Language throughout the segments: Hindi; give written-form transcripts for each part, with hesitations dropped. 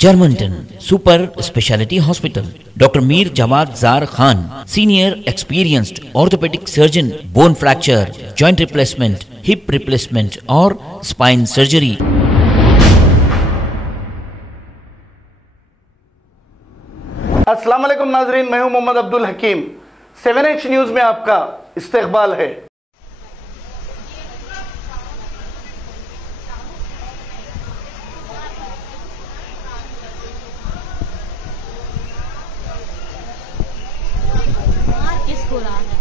Germanton super speciality hospital, doctor Mir Jawad Zar Khan, senior experienced orthopaedic surgeon, bone fracture, joint replacement, hip replacement और स्पाइन सर्जरी। अस्सलाम वालेकुम नाजरीन, मैं हूं मोहम्मद अब्दुल हकीम। 7H न्यूज़ में आपका इस्तकबाल है। किसको रहा है?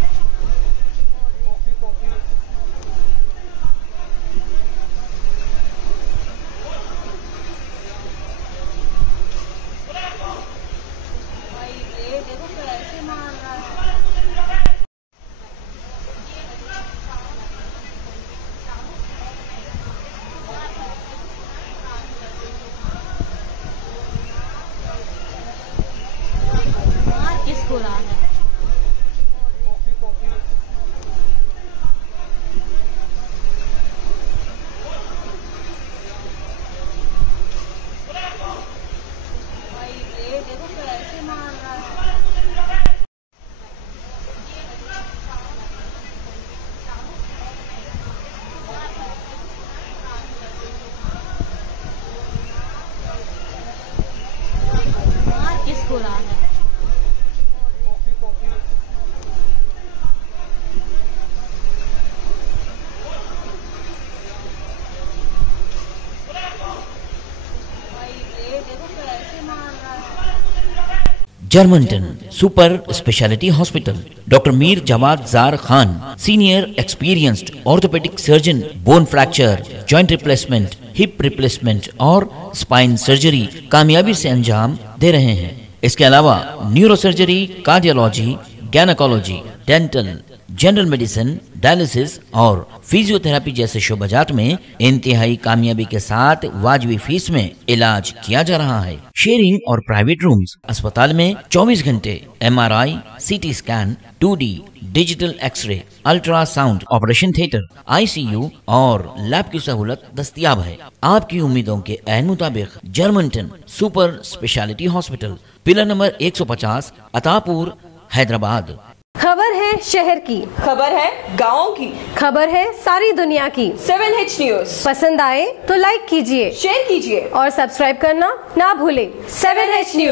देखो तो ऐसे मार रहा है। मार किसको रहा है? देखो तो ऐसे मार रहा है। मार किसको रहा है? देखो तो ऐसे मार रहा है। Germanton super speciality hospital, doctor Mir Jawad Zar Khan, senior experienced orthopaedic surgeon, bone fracture, joint replacement, hip replacement और स्पाइन सर्जरी कामयाबी से अंजाम दे रहे हैं। इसके अलावा neuro surgery, cardiology, gynaecology, dental, general medicine, dialysis और फिजियोथेरेपी जैसे शोबाजात में इंतहाई कामयाबी के साथ वाजबी फीस में इलाज किया जा रहा है। शेयरिंग और प्राइवेट रूम्स, अस्पताल में 24 घंटे MRI, CT scan, 2D digital x ray, ultrasound, operation theatre, ICU और लैब की सहूलत दस्तयाब है। आपकी उम्मीदों के ऐन मुताबिक Germanton super speciality hospital, pillar number 150, Attapur, Hyderabad. खबर है शहर की, खबर है गाँव की, खबर है सारी दुनिया की। 7H न्यूज़ पसंद आए तो लाइक कीजिए, शेयर कीजिए और सब्सक्राइब करना ना भूलें। 7H news.